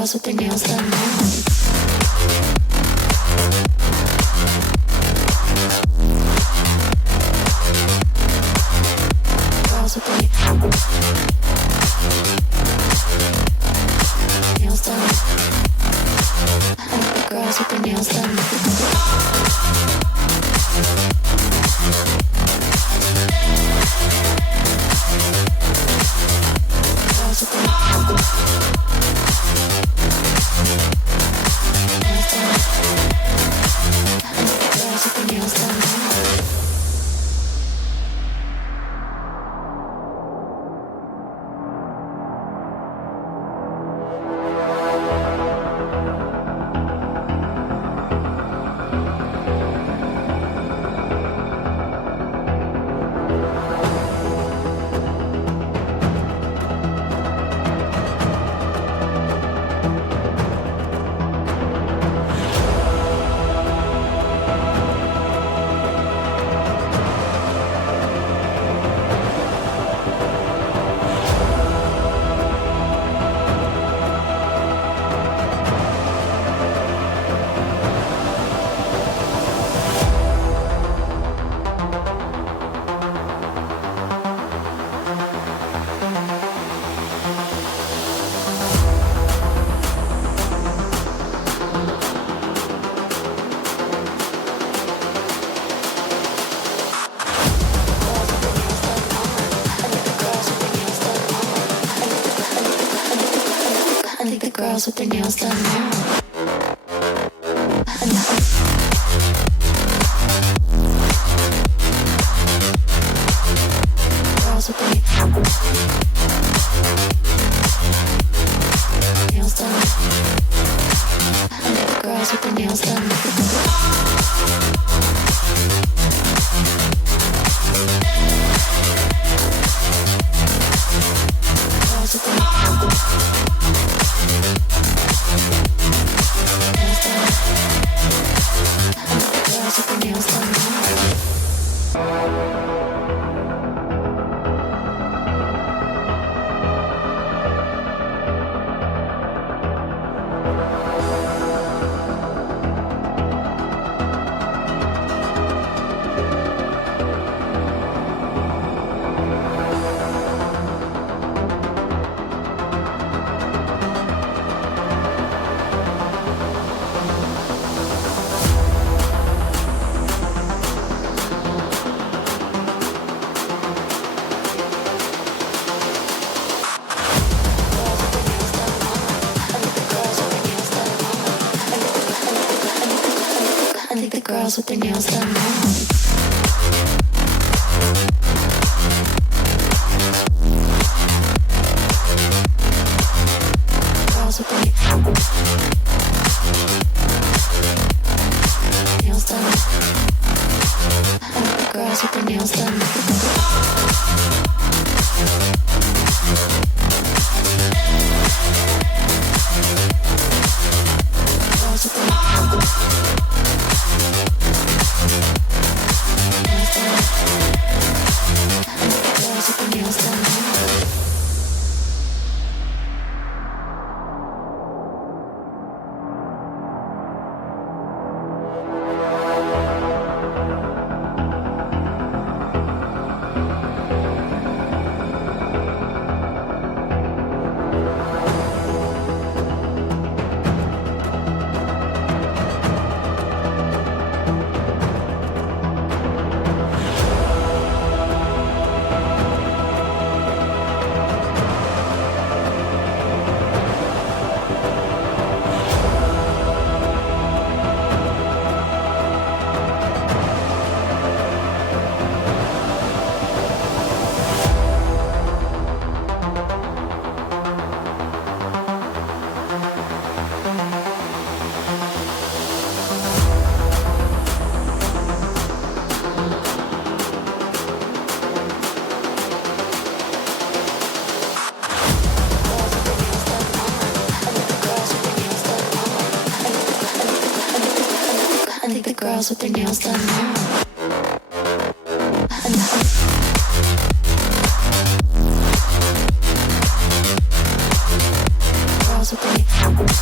girls with their nails done now. Girls with their nails done. I like the girls with their nails done. Girls with their nails done. Girls with their nails done now. Girls with their nails done. I like the girls with their nails done. Girls with their nails done now. Girls with their nails done now. Girls with their nails done. I like the girls with their nails done. Girls with their girls with their nails done now. Girls with their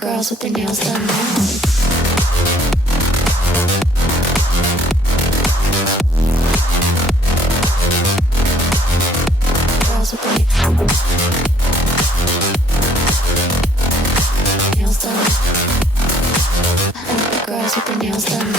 girls with their nails done. Girls with their nails done. Girls with their nails done.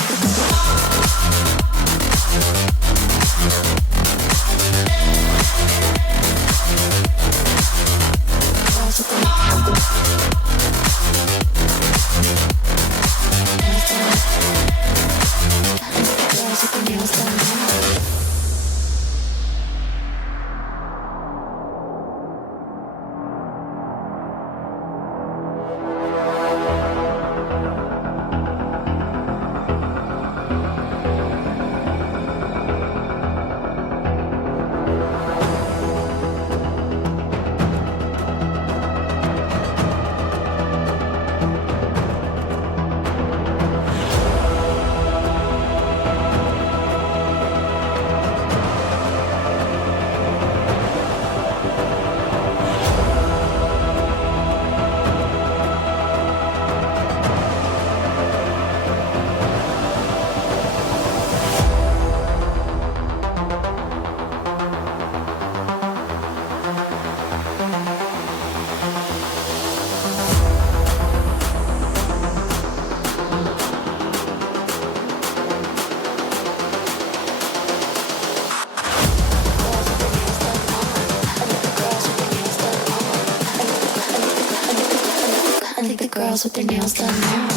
Girls with their nails done now.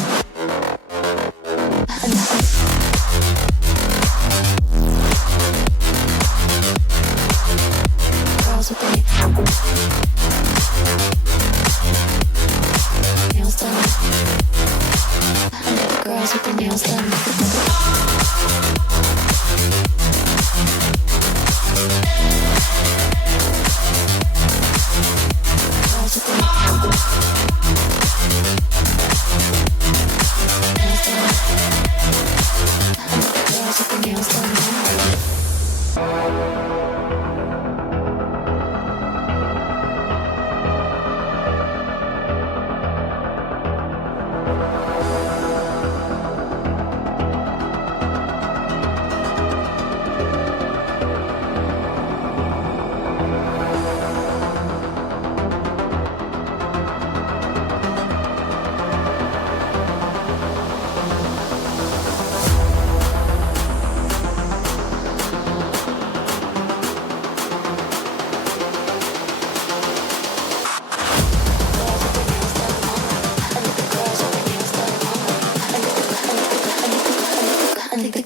Girls with their nails done. Girls with their nails done.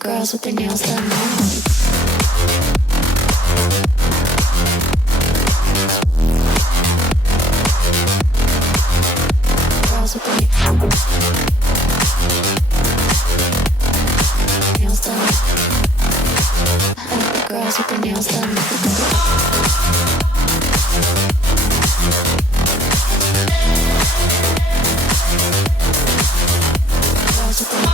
Girls with their nails done now. Girls with their nails done. Girls with their nails done. Girls with their